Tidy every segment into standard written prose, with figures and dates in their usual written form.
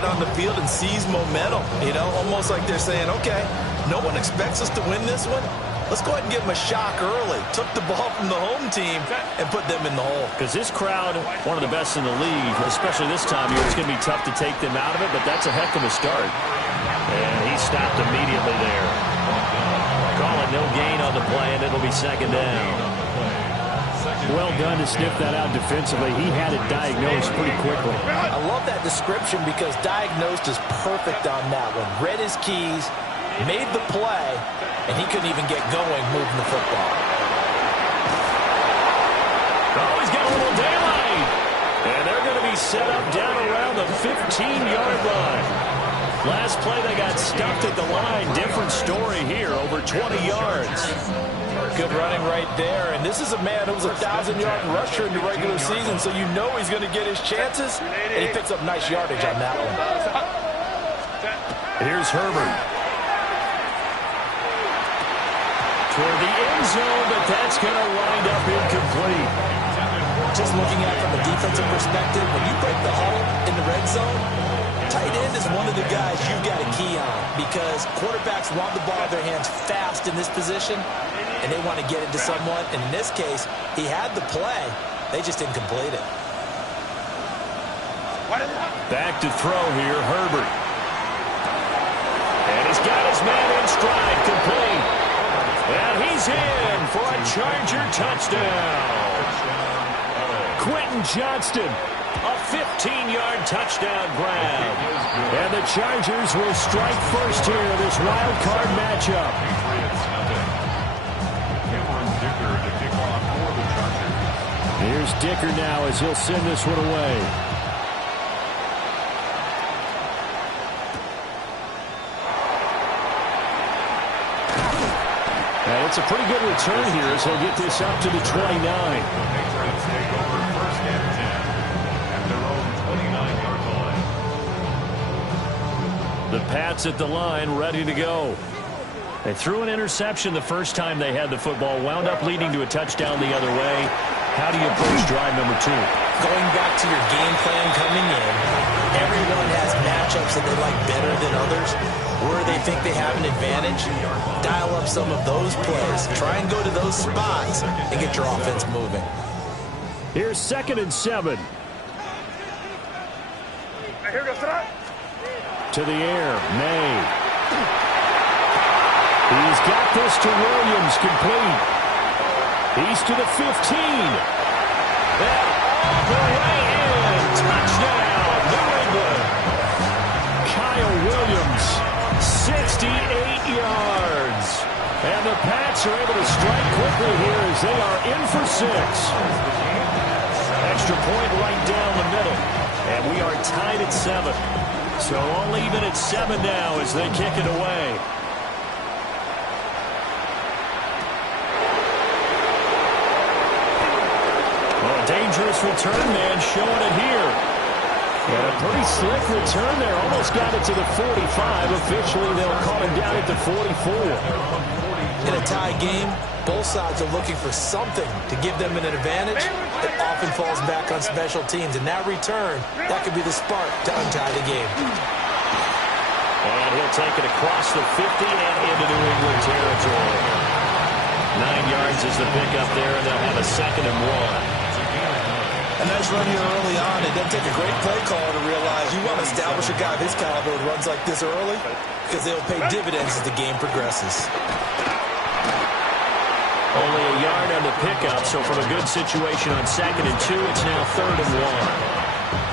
right on the field and seize momentum. You know, almost like they're saying, okay, no one expects us to win this one. Let's go ahead and give them a shock early. Took the ball from the home team and put them in the hole. Because this crowd, one of the best in the league, especially this time of year, it's going to be tough to take them out of it, but that's a heck of a start. And he stopped immediately there. Calling no gain on the play, and it'll be second down. Well done to sniff that out defensively. He had it diagnosed pretty quickly. I love that description because diagnosed is perfect on that one. Read his keys, made the play, and he couldn't even get going moving the football. Oh, he's got a little daylight. And they're going to be set up down around the 15-yard line. Last play, they got stuffed at the line. Different story here, over 20 yards. Good running right there. And this is a man who was a 1,000-yard rusher in the regular season, so you know he's going to get his chances. And he picks up nice yardage on that one. Here's Herbert. Toward the end zone, but that's going to wind up incomplete. Just looking at it from a defensive perspective, when you break the huddle in the red zone, tight end is one of the guys you've got to key on because quarterbacks want the ball in their hands fast in this position, and they want to get it to someone. And in this case, he had the play. They just didn't complete it. Back to throw here, Herbert. And he's got his man in stride, complete. And he's in for a Charger touchdown. Quentin Johnston, a 15-yard touchdown grab. And the Chargers will strike first here in this wild card matchup. Here's Dicker now as he'll send this one away. And it's a pretty good return here as he'll get this up to the 29. The Pats at the line, ready to go. They threw an interception the first time they had the football, wound up leading to a touchdown the other way. How do you approach drive number 2? Going back to your game plan coming in, everyone has matchups that they like better than others. Where they think they have an advantage, dial up some of those plays. Try and go to those spots and get your offense moving. Here's 2nd and 7. To the air, May. He's got this to Williams, complete. He's to the 15. And all the way in. Touchdown, New England. Kyle Williams, 68 yards. and the Pats are able to strike quickly here as they are in for 6. Extra point right down the middle, and we are tied at 7. So all even at 7 now as they kick it away. Oh, dangerous return man showing it here. And a pretty slick return there. Almost got it to the 45. Officially, they'll call him down at the 44. In a tie game, both sides are looking for something to give them an advantage. It often falls back on special teams. And that return, that could be the spark to untie the game. And he'll take it across the 50 and into New England territory. 9 yards is the pickup there, and they'll have a 2nd and 1. A nice run here early on. It doesn't take a great play caller to realize you want to establish a guy of his caliber who runs like this early because they'll pay dividends as the game progresses. Only a yard on the pickup, so from a good situation on 2nd and 2, it's now 3rd and 1.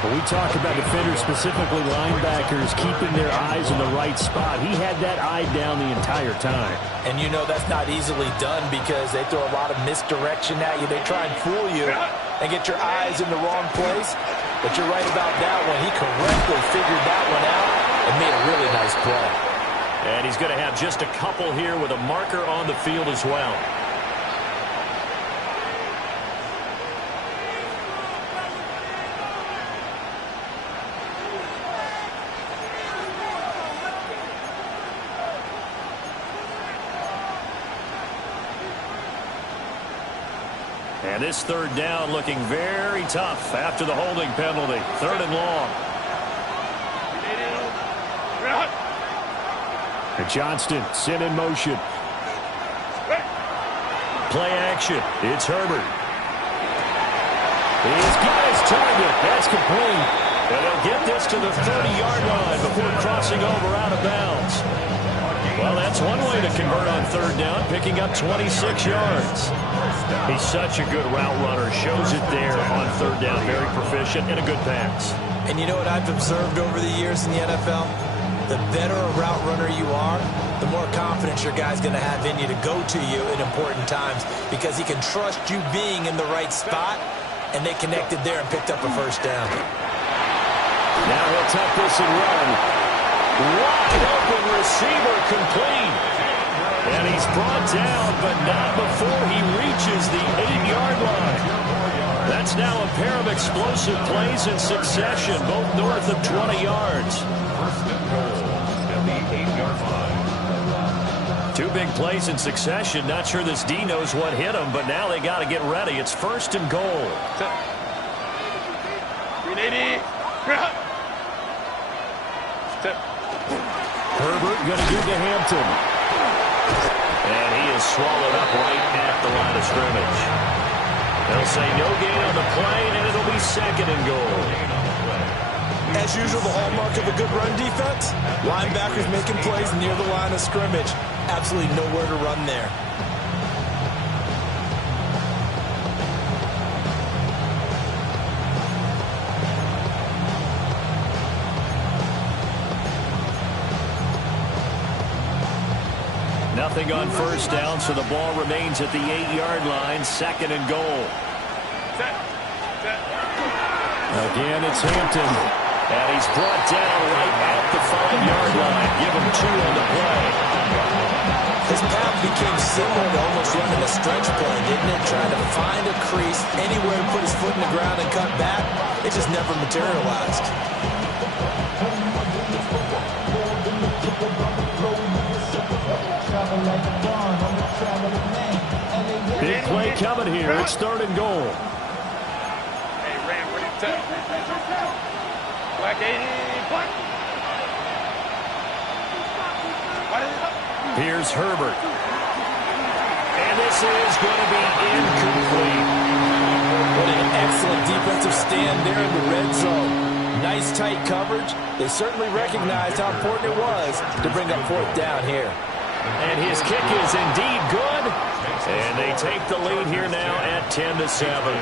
When we talk about defenders, specifically linebackers, keeping their eyes in the right spot, he had that eye down the entire time. And you know that's not easily done because they throw a lot of misdirection at you. They try and fool you and get your eyes in the wrong place. But you're right about that one. He correctly figured that one out and made a really nice play. And he's going to have just a couple here with a marker on the field as well. And this 3rd down looking very tough after the holding penalty. 3rd and long. And Johnston sent in motion. Play action. It's Herbert. He's got his target. That's complete. And they'll get this to the 30-yard line before crossing over out of bounds. Well, that's one way to convert on third down, picking up 26 yards. He's such a good route runner. Shows it there on third down. Very proficient and a good pass. And you know what I've observed over the years in the NFL? The better a route runner you are, the more confidence your guy's going to have in you to go to you in important times because he can trust you being in the right spot, and they connected there and picked up a first down. Now he'll tuck this and run. Wide open receiver complete. And he's brought down, but not before he reaches the 8-yard line. That's now a pair of explosive plays in succession, both north of 20 yards. Two big plays in succession. Not sure this D knows what hit him, but now they got to get ready. It's first and goal. 380. Herbert going to give to Hampton. And he is swallowed up right at the line of scrimmage. They'll say no gain on the play, and it'll be second and goal. As usual, the hallmark of a good run defense, linebackers making plays near the line of scrimmage. Absolutely nowhere to run there. Nothing on first down, so the ball remains at the 8-yard line, second and goal. Again, it's Hampton. And he's brought down right at the 5-yard line. Give him 2 on the play. His path became similar to almost running a stretch play, didn't it? Trying to find a crease, anywhere to put his foot in the ground and cut back. It just never materialized. Big play coming here. It's third and goal. Hey, Ram, what do you say? Black 80, black. Here's Herbert. And this is going to be incomplete. What an excellent defensive stand there in the red zone. Nice tight coverage. They certainly recognized how important it was to bring up fourth down here. And his kick is indeed good. And they take the lead here now at 10-7.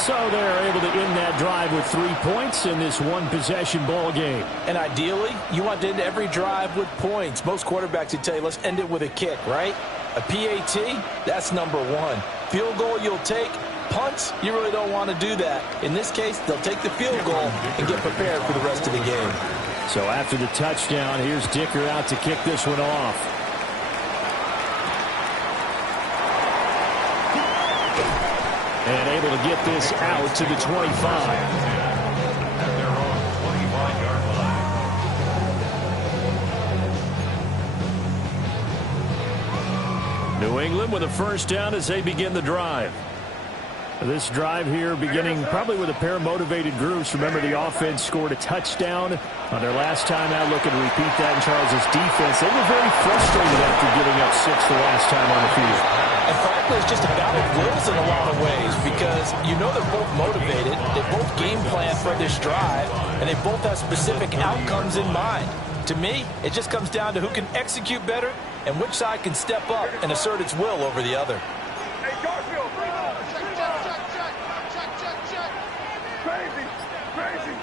So they're able to end that drive with 3 points in this one-possession ball game. And ideally, you want to end every drive with points. Most quarterbacks would tell you, let's end it with a kick, right? A PAT, that's number one. Field goal you'll take. Punts, you really don't want to do that. In this case, they'll take the field goal and get prepared for the rest of the game. So after the touchdown, here's Dicker out to kick this one off. And able to get this out to the 25. New England with a first down as they begin the drive. This drive here beginning probably with a pair of motivated groups. Remember, the offense scored a touchdown on their last time out. Looking to repeat that in Charles' defense. They were very frustrated after giving up 6 the last time on the field. And frankly, it's just a battle of wills in a lot of ways because you know they're both motivated. They both game plan for this drive, and they both have specific outcomes in mind. To me, it just comes down to who can execute better and which side can step up and assert its will over the other. Hey, Garfield. Crazy.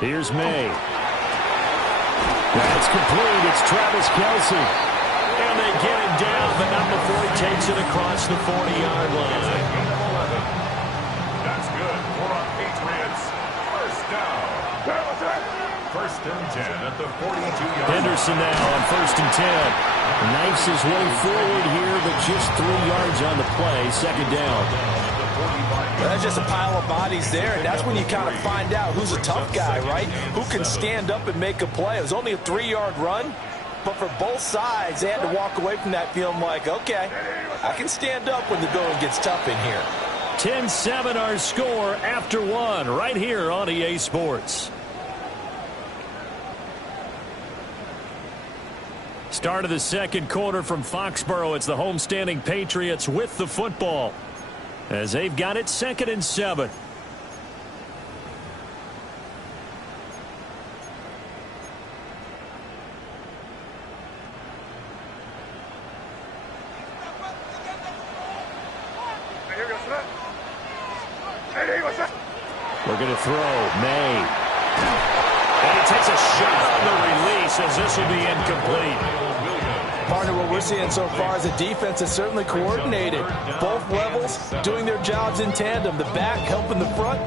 Here's May. That's complete. It's Travis Kelce. And they get him down, but not before he takes it across the 40-yard line. That's good for our Patriots. First down. First and 10 at the 42-yard line. Henderson now on first and 10. Knifes his way forward here, but just 3 yards on the play. Second down. Well, that's just a pile of bodies there, and that's when you kind of find out who's a tough guy, right? Who can stand up and make a play. It was only a 3-yard run, but for both sides, they had to walk away from that feeling like, okay, I can stand up when the going gets tough in here. 10-7 our score after one right here on EA Sports. Start of the second quarter from Foxborough. It's the homestanding Patriots with the football as they've got it 2nd and 7. We're going to throw. May. And he takes a shot on the release as this will be incomplete. Partner, what we're seeing so far is the defense is certainly coordinated. Both levels doing their jobs in tandem. The back helping the front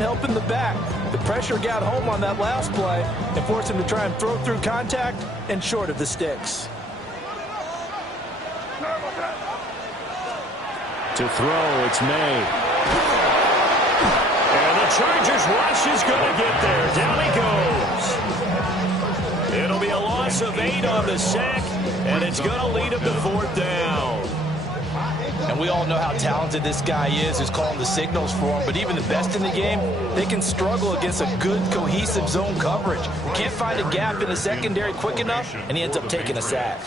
helping the back. The pressure got home on that last play and forced him to try and throw through contact and short of the sticks. To throw, it's May. And the Chargers rush is going to get there. Down he goes. It'll be a loss of 8 on the sack, and it's going to lead him to 4th down. And we all know how talented this guy is who's calling the signals for him, but even the best in the game, they can struggle against a good, cohesive zone coverage. Can't find a gap in the secondary quick enough, and he ends up taking a sack.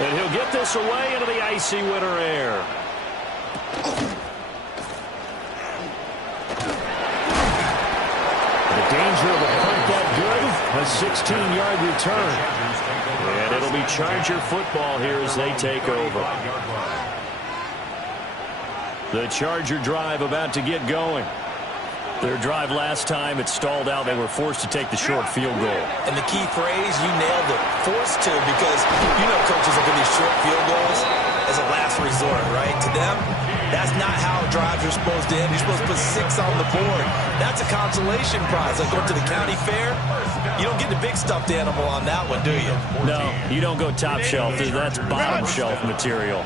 And he'll get this away into the icy winter air. The danger of a punt that good, a 16-yard return. And it'll be Charger football here as they take over. The Charger drive about to get going. Their drive last time, it stalled out. They were forced to take the short field goal. And the key phrase, you nailed it, forced to, because you know coaches look at these short field goals as a last resort, right? To them, that's not how drives are supposed to end. You're supposed to put 6 on the board. That's a consolation prize. Like going to the county fair, you don't get the big stuffed animal on that one, do you? No, you don't go top shelf. That's bottom shelf material.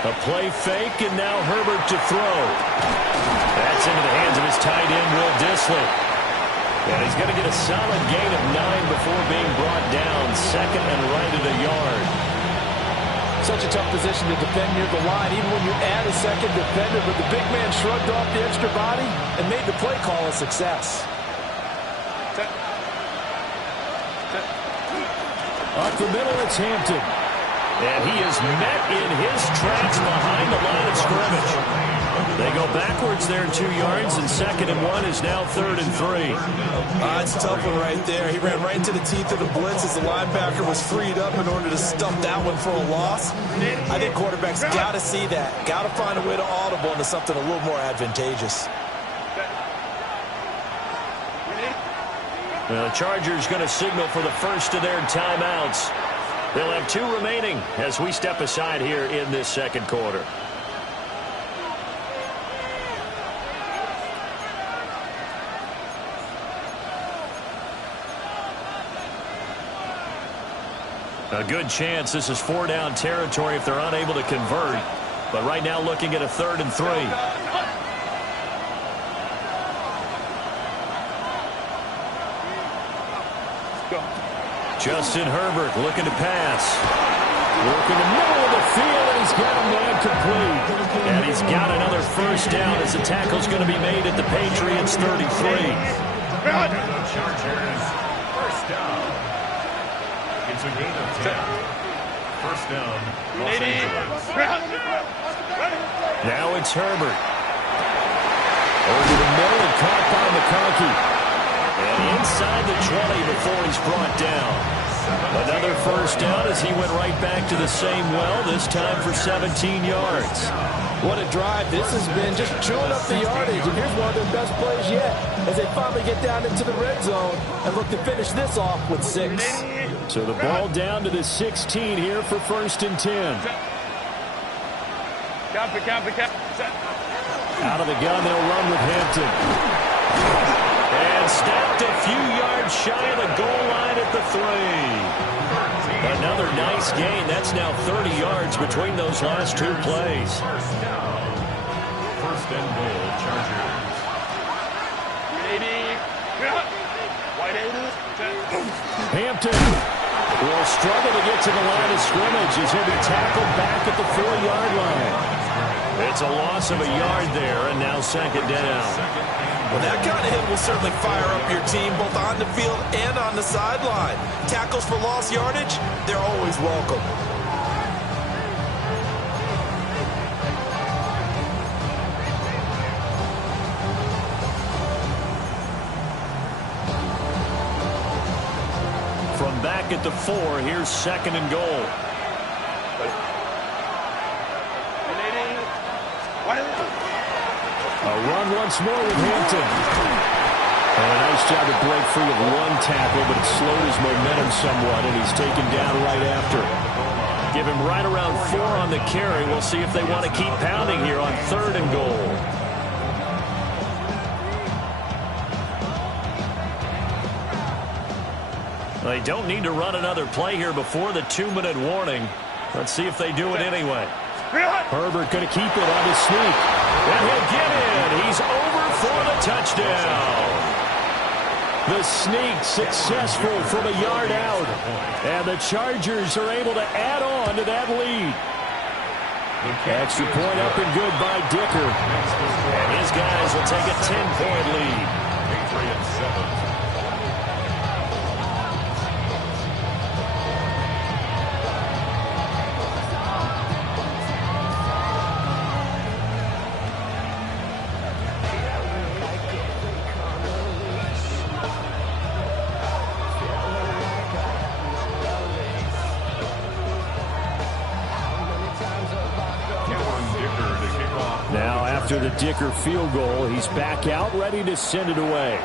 A play fake, and now Herbert to throw. That's into the hands of his tight end, Will Dissly. And he's going to get a solid gain of 9 before being brought down. 2nd and right at a yard. Such a tough position to defend near the line, even when you add a second defender, but the big man shrugged off the extra body and made the play call a success. Up the middle, it's Hampton. And he is met in his tracks behind the line of scrimmage. They go backwards there 2 yards, and 2nd and 1 is now 3rd and 3. It's a tough one right there. He ran right into the teeth of the blitz as the linebacker was freed up in order to stump that one for a loss. I think quarterbacks got to see that. Got to find a way to audible into something a little more advantageous. Well, the Chargers going to signal for the first of their timeouts. They'll have 2 remaining as we step aside here in this second quarter. A good chance this is 4-down territory if they're unable to convert. But right now looking at a 3rd and 3. Justin Herbert looking to pass. Working the middle of the field, and he's got a man complete. And he's got another first down as the tackle's going to be made at the Patriots' 33. Chargers, first down. It's a gain of 10. First down, Los Angeles. Now it's Herbert. Over the middle and caught by McConkey. And inside the 20 before he's brought down. Another first down as he went right back to the same well, this time for 17 yards. What a drive this has been, just chewing up the yardage. And here's one of their best plays yet as they finally get down into the red zone and look to finish this off with 6. So the ball down to the 16 here for 1st and 10. Out of the gun, they'll run with Hampton. And stopped a few yards shy of the goal line at the 3. Another nice gain. That's now 30 yards between those last 2 plays. First down. First and goal, Chargers. Hampton will struggle to get to the line of scrimmage as he'll be tackled back at the 4-yard line. It's a loss of a yard there, and now second down. Well, that kind of hit will certainly fire up your team both on the field and on the sideline. Tackles for lost yardage, they're always welcome. From back at the 4, here's second and goal. A run once more with Hampton. And a nice job to break free of one tackle, but it slowed his momentum somewhat, and he's taken down right after. Give him right around 4 on the carry. We'll see if they want to keep pounding here on third and goal. They don't need to run another play here before the 2-minute warning. Let's see if they do it anyway. Herbert going to keep it on his sneak. And he'll get in. He's over for the touchdown. The sneak successful from a yard out. And the Chargers are able to add on to that lead. Extra point up and good by Dicker. And his guys will take a 10-point lead. Patriots 7. Now after the Dicker field goal, he's back out ready to send it away.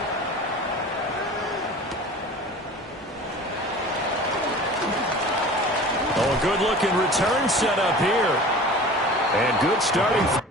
Oh, a good-looking return set up here. And good starting.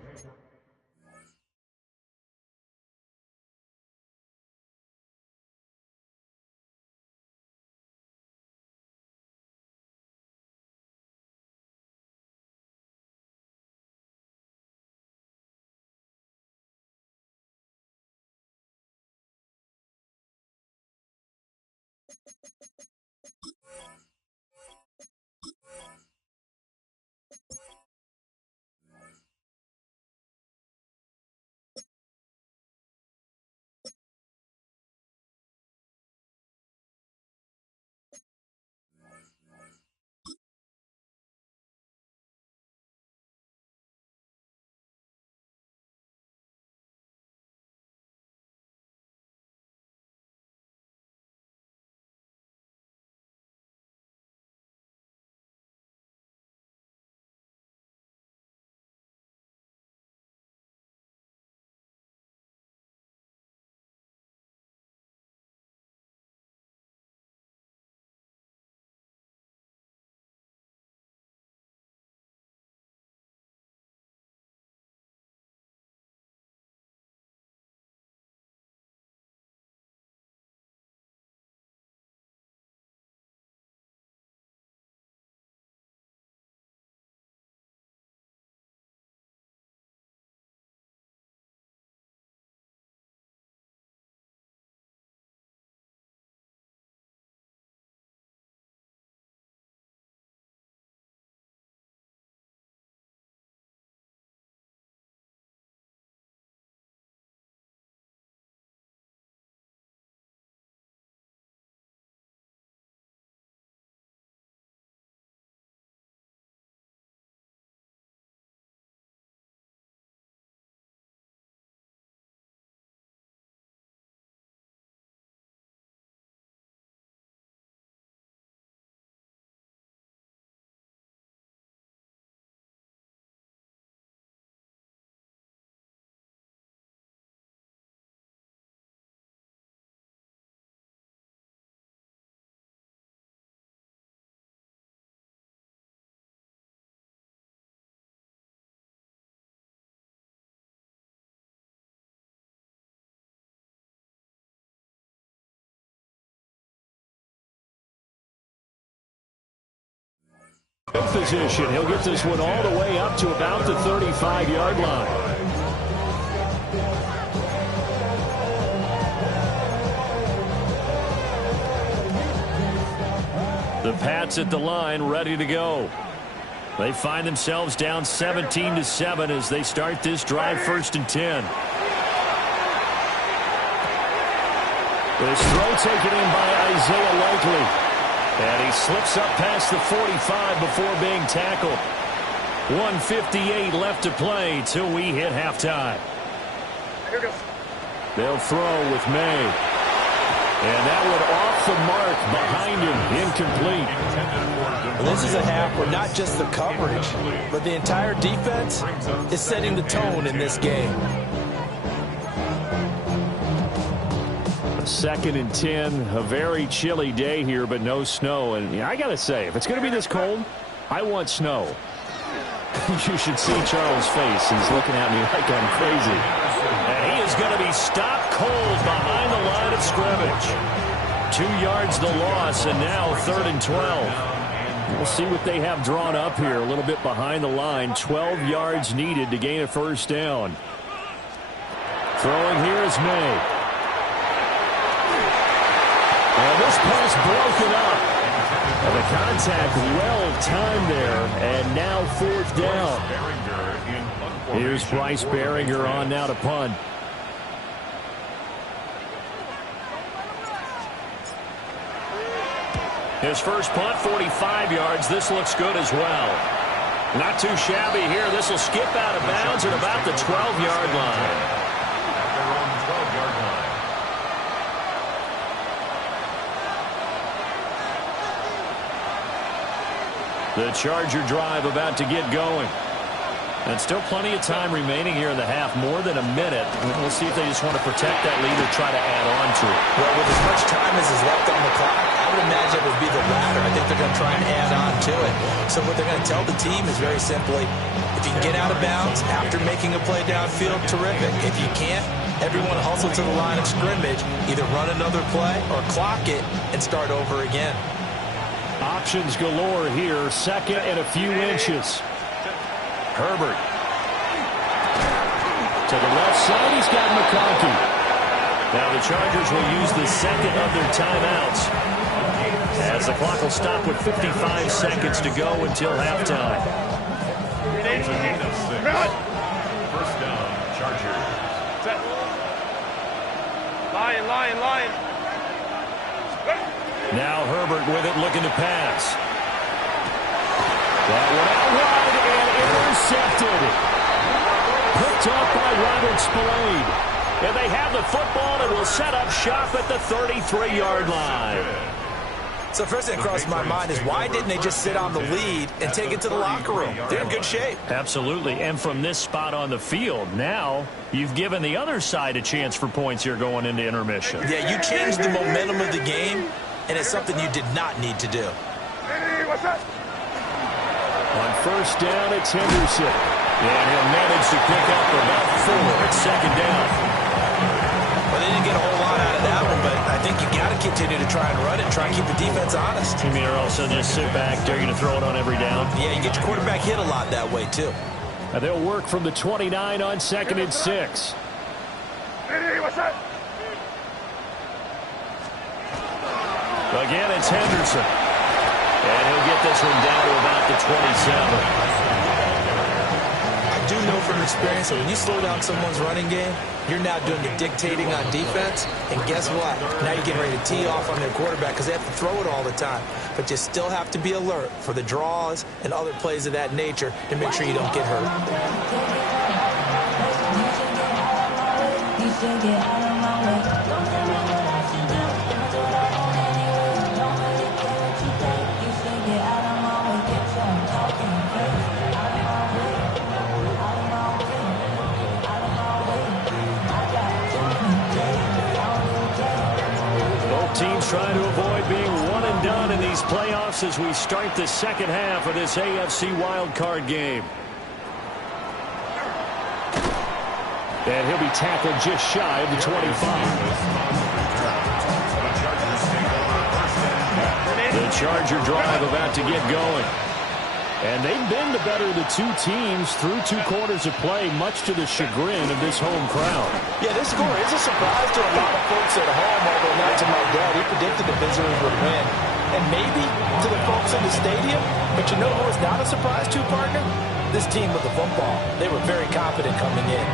Position. He'll get this one all the way up to about the 35-yard line. Pats at the line, ready to go. They find themselves down 17-7 as they start this drive, 1st and 10. This throw taken in by Isaiah Likely. And he slips up past the 45 before being tackled. 1:58 left to play till we hit halftime. They'll throw with May. And that one off the mark behind him, incomplete. Well, this is a half where not just the coverage, but the entire defense is setting the tone in this game. 2nd and 10, a very chilly day here, but no snow. And I got to say, if it's going to be this cold, I want snow. You should see Charles' face. He's looking at me like I'm crazy. And he is going to be stopped cold behind the line of scrimmage. 2 yards the loss, and now 3rd and 12. We'll see what they have drawn up here. A little bit behind the line. 12 yards needed to gain a 1st down. Throwing here is May. And this pass broken up. And the contact well-timed there, and now 4th down. Here's Bryce Baringer on now to punt. His first punt, 45 yards. This looks good as well. Not too shabby here. This will skip out of bounds at about the 12-yard line. They're on the 12-yard line. The Charger drive about to get going. And still plenty of time remaining here in the half, more than a minute. We'll see if they just want to protect that lead or try to add on to it. Well, with as much time as is left on the clock, I would imagine it would be the latter. I think they're going to try and add on to it. So what they're going to tell the team is very simply, if you can get out of bounds after making a play downfield, terrific. If you can't, everyone hustle to the line of scrimmage, either run another play or clock it and start over again. Options galore here. 2nd and a few inches. Herbert. To the left side, he's got McConkey. Now the Chargers will use the 2nd of their timeouts, as the clock will stop with 55 seconds to go until halftime. It's a gain of 6. 1st down, Chargers. Lion. Now Herbert with it, looking to pass. That one out wide and intercepted. Picked up by Robert Spillane. And they have the football and will set up shop at the 33-yard line. So first thing that crossed my mind is, why didn't they just sit on the lead and take it to the locker room? They're in good shape. Absolutely. And from this spot on the field, now you've given the other side a chance for points here going into intermission. Yeah, you changed the momentum of the game, and it's something you did not need to do. On 1st down, it's Henderson. And he'll manage to pick up about 4 at 2nd down. Well, they didn't get a whole lot out of that one, but I think you got to continue to try and run it, try and keep the defense honest. You mean, or also just sit back, dare you to throw it on every down? Yeah, you get your quarterback hit a lot that way, too. And they'll work from the 29 on 2nd and 6. Again, it's Henderson. And he'll get this one down to about the 27. I do know from experience that when you slow down someone's running game, you're now doing the dictating on defense. And guess what? Now you're getting ready to tee off on their quarterback because they have to throw it all the time. But you still have to be alert for the draws and other plays of that nature to make sure you don't get hurt. Teams trying to avoid being one and done in these playoffs as we start the 2nd half of this AFC wildcard game. And he'll be tackled just shy of the 25. The Charger drive about to get going. And they've been the better of the 2 teams through 2 quarters of play, much to the chagrin of this home crowd. Yeah, this score is a surprise to a lot of folks at home, although not to my dad. He predicted the visitors would win. and maybe to the folks in the stadium. But you know who was not a surprise to, partner? This team with the football. They were very confident coming in.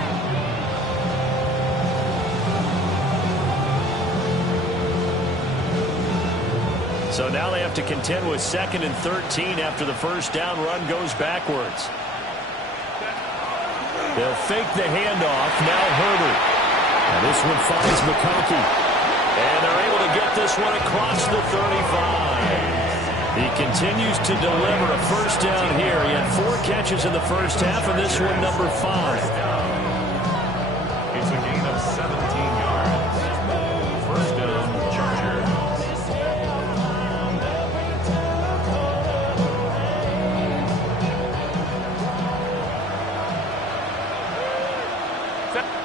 So now they have to contend with 2nd and 13 after the first down run goes backwards. They'll fake the handoff. Now Herbert. And this one finds McConkey. And they're able to get this one across the 35. He continues to deliver a first down here. He had 4 catches in the first half, and this one number 5. It's a gain of 17 yards. First down, Chargers.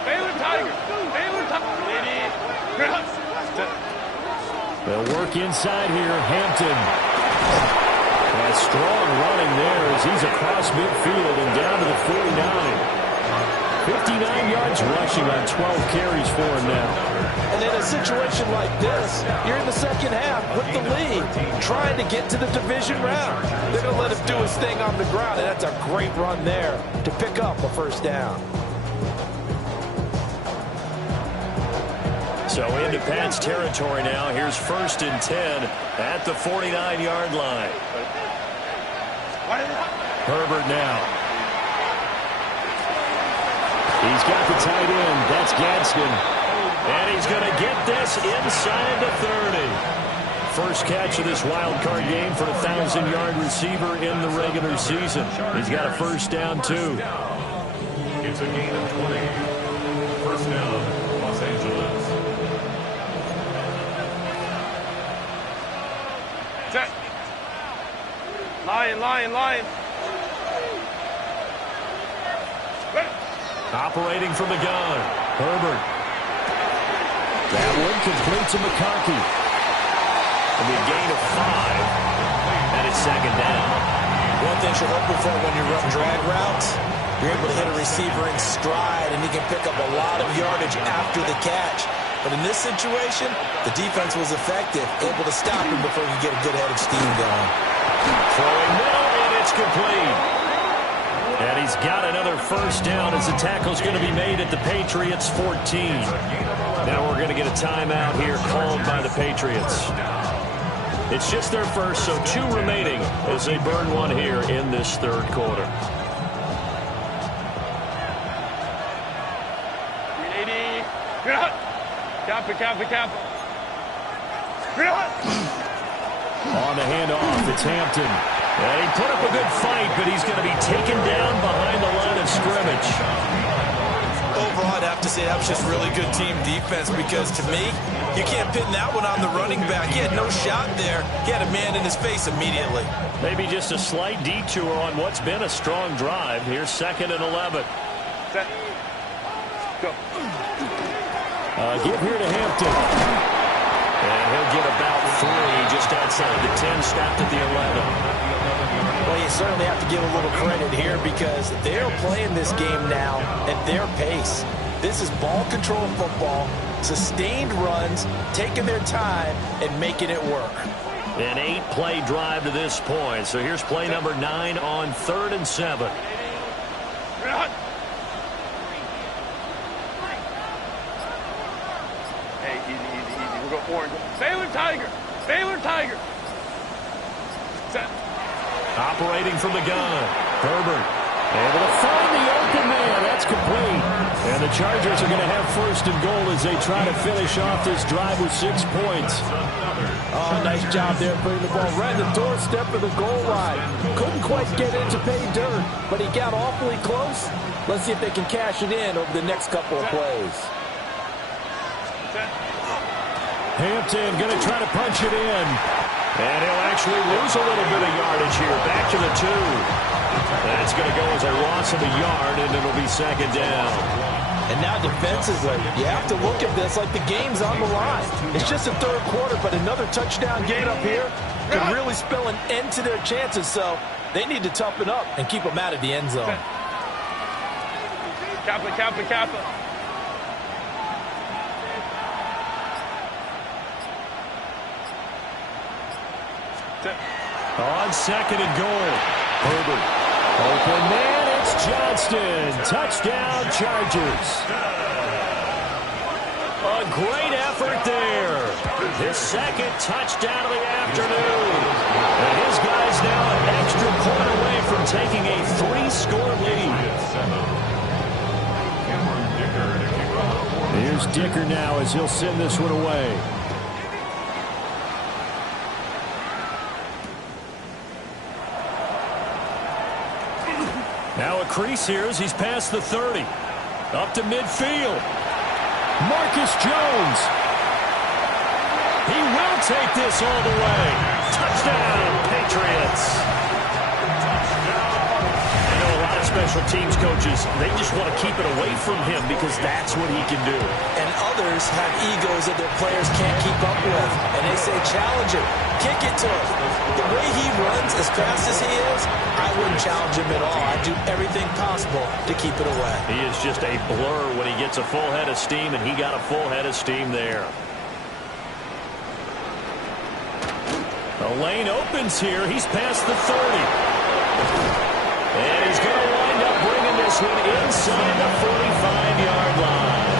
Baylor Tiger. They'll work inside here. Hampton. A strong running there as he's across midfield and down to the 49. 59 yards rushing on 12 carries for him now. And in a situation like this, you're in the second half with the lead, trying to get to the division round. They're going to let him do his thing on the ground, and that's a great run there to pick up a first down. So into Pat's territory now. Here's 1st and 10 at the 49-yard line. Herbert now. He's got the tight end. That's Gadsden. And he's going to get this inside the 30. First catch of this wild card game for a 1,000-yard receiver in the regular season. He's got a first down, too. It's a gain of 20. First down, Los Angeles. Set. Lion. Operating from the gun. Herbert. That one complete to McConkey. It'll be a gain of 5. And it's 2nd down. One thing you're hoping for when you run drag routes, you're able to hit a receiver in stride, and he can pick up a lot of yardage after the catch. But in this situation, the defense was effective, able to stop him before he could get a good head of steam going. Throwing middle, and it's complete. And he's got another first down as the tackle's going to be made at the Patriots' 14. Now we're going to get a timeout here called by the Patriots. It's just their first, so 2 remaining as they burn one here in this 3rd quarter. 380. Kappa. On the handoff, it's Hampton. And he put up a good fight, but he's going to be taken down behind the line of scrimmage. Overall, I'd have to say that was just really good team defense, because to me, you can't pin that one on the running back. He had no shot there. He had a man in his face immediately. Maybe just a slight detour on what's been a strong drive. Here's 2nd and 11. Set. Go. Give here to Hampton. And he'll get about 3 just outside the 10, stopped at the 11. Well, you certainly have to give a little credit here, because they're playing this game now at their pace. This is ball control football, sustained runs, taking their time and making it work. An 8-play drive to this point. So here's play number 9 on 3rd and 7. Hey, easy. We'll go orange. Baylor Tiger. Set. Operating from the gun. Herbert able to find the open man. That's complete. And the Chargers are going to have 1st and goal as they try to finish off this drive with 6 points. Oh, nice job there putting the ball right at the doorstep of the goal line. Couldn't quite get in to pay dirt, but he got awfully close. Let's see if they can cash it in over the next couple of plays. Hampton going to try to punch it in. And he'll actually lose a little bit of yardage here. Back to the 2. That's going to go as a loss of a yard, and it'll be 2nd down. And now defensively, you have to look at this like the game's on the line. It's just a 3rd quarter, but another touchdown given up here could really spell an end to their chances. So they need to toughen up and keep them out of the end zone. Kappa. On second and goal. Herbert. Open man, it's Johnston. Touchdown, Chargers. A great effort there. His second touchdown of the afternoon. And his guys now an extra point away from taking a 3-score lead. Here's Dicker now as he'll send this one away. Now a crease here as he's past the 30. Up to midfield. Marcus Jones. He will take this all the way. Touchdown, Patriots. I know a lot of special teams coaches, they just want to keep it away from him because that's what he can do. And others have egos that their players can't keep up with. And they say, challenge him. Kick it to him. The way he runs as fast as he is, I wouldn't challenge him at all. I'd do everything possible to keep it away. He is just a blur when he gets a full head of steam, and he got a full head of steam there. The lane opens here. He's past the 30. And he's going to wind up bringing this one inside the 45-yard line.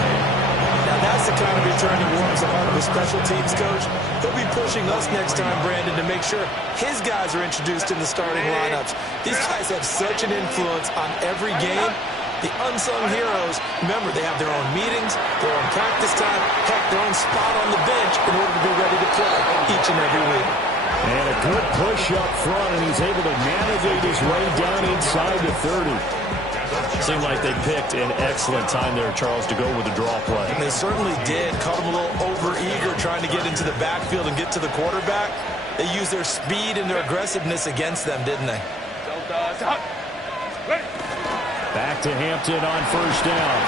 Now that's the kind of return that warms the heart of a special teams coach. He'll be pushing us next time, Brandon, to make sure his guys are introduced in the starting lineups. These guys have such an influence on every game. The unsung heroes, remember, they have their own meetings, their own practice time, heck, their own spot on the bench in order to be ready to play each and every week. And a good push up front, and he's able to navigate his way down inside the 30. Seemed like they picked an excellent time there, Charles, to go with the draw play. And they certainly did. Caught him a little over-eager trying to get into the backfield and get to the quarterback. They used their speed and their aggressiveness against them, didn't they? Back to Hampton on first down.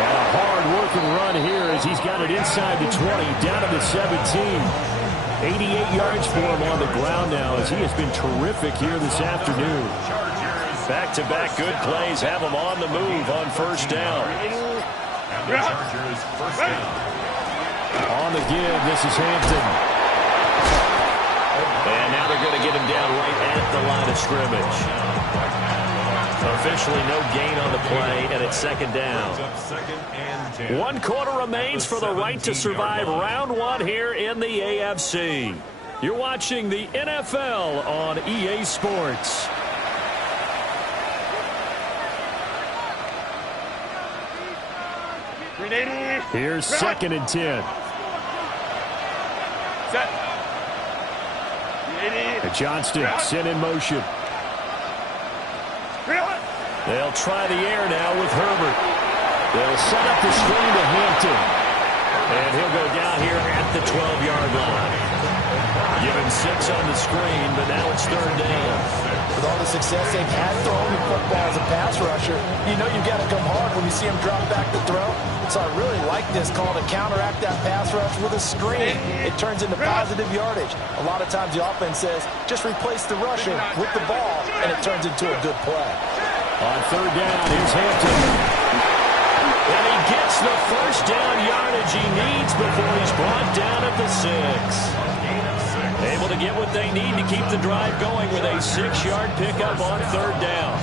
And a hard-working run here as he's got it inside the 20, down to the 17. 88 yards for him on the ground now as he has been terrific here this afternoon. Back-to-back good plays have him on the move on first down. And the Chargers first down. On the give, this is Hampton. And now they're going to get him down right at the line of scrimmage. Officially no gain on the play, and it's second down. 1 quarter remains for the right to survive round 1 here in the AFC. You're watching the NFL on EA Sports. Here's second and 10. Set. And Johnston sent in motion. They'll try the air now with Herbert. They'll set up the screen to Hampton. And he'll go down here at the 12-yard line. Give him 6 on the screen, but now it's third down. With all the success they've had throwing the football as a pass rusher, you know you've got to come hard when you see him drop back to throw. So I really like this call to counteract that pass rush with a screen. It turns into positive yardage. A lot of times the offense says, just replace the rusher with the ball, and it turns into a good play. On third down, here's Hampton. And he gets the first down yardage he needs before he's brought down at the 6. Able to get what they need to keep the drive going with a 6-yard pickup on third down.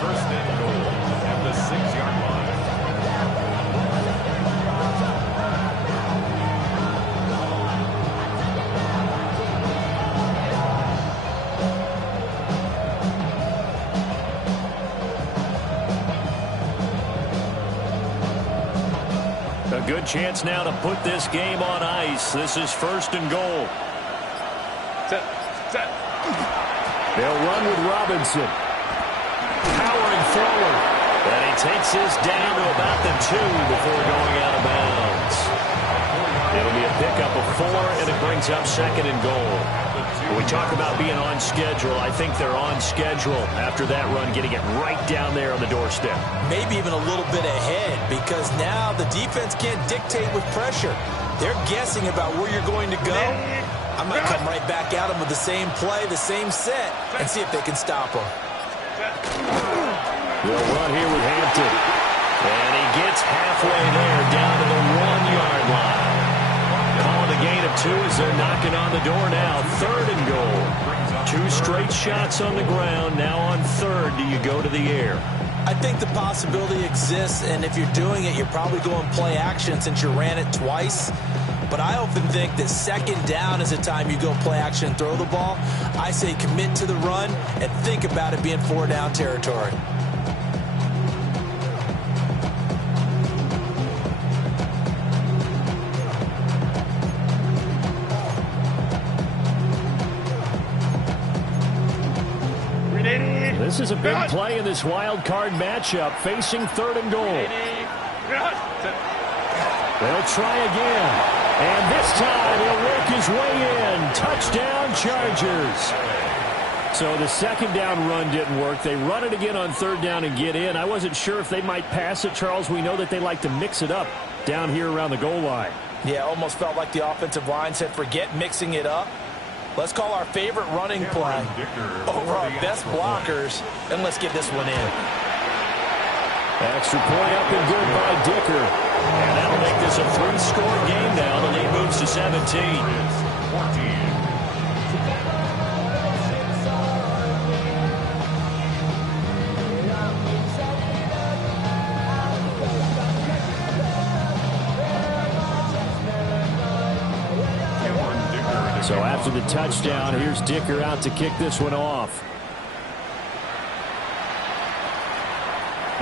First and goal at the 6-yard line. A good chance now to put this game on ice. This is first and goal. Set. They'll run with Robinson. Powering forward. And he takes this down to about the 2 before going out of bounds. It'll be a pickup of 4, and it brings up second and goal. When we talk about being on schedule, I think they're on schedule after that run, getting it right down there on the doorstep. Maybe even a little bit ahead, because now the defense can't dictate with pressure. They're guessing about where you're going to go. I might come right back at them with the same play, the same set, and see if they can stop them. They'll run here with Hampton. And he gets halfway there, down to the 1-yard line. Calling a gain of 2 as they're knocking on the door now. 3rd and goal. 2 straight shots on the ground. Now on 3rd, do you go to the air? I think the possibility exists, and if you're doing it, you're probably going play action since you ran it twice. But I often think that 2nd down is the time you go play action and throw the ball. I say commit to the run and think about it being 4 down territory. This is a big play in this wild card matchup, facing 3rd and goal. They'll try again. And this time he'll work his way in. Touchdown, Chargers. So the 2nd down run didn't work. They run it again on 3rd down and get in. I wasn't sure if they might pass it, Charles. We know that they like to mix it up down here around the goal line. Yeah, almost felt like the offensive line said, forget mixing it up. Let's call our favorite running play over our best blockers, and let's get this one in. Extra point up and good by Dicker. And that'll make this a 3-score game now. The lead moves to 17. So after the touchdown, here's Dicker out to kick this one off.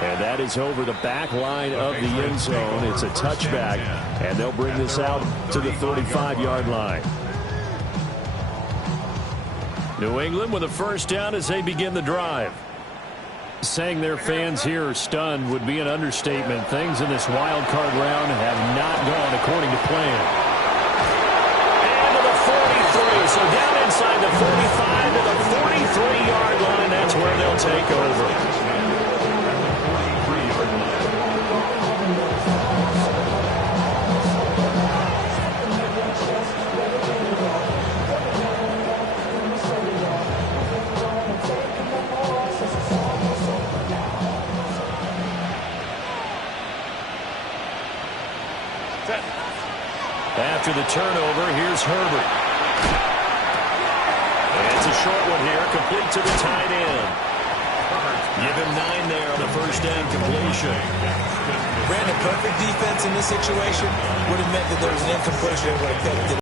And that is over the back line of the end zone. It's a touchback, and they'll bring this out to the 35-yard line. New England with a 1st down as they begin the drive. Saying their fans here are stunned would be an understatement. Things in this wild card round have not gone according to plan. So down inside the 45 to the 43-yard line. That's where they'll take over. After the turnover, here's Herbert. It's a short one here, complete to the tight end. Give him 9 there on the 1st down completion. Brandon, perfect defense in this situation would have meant that there was an incompletion that would have picked it.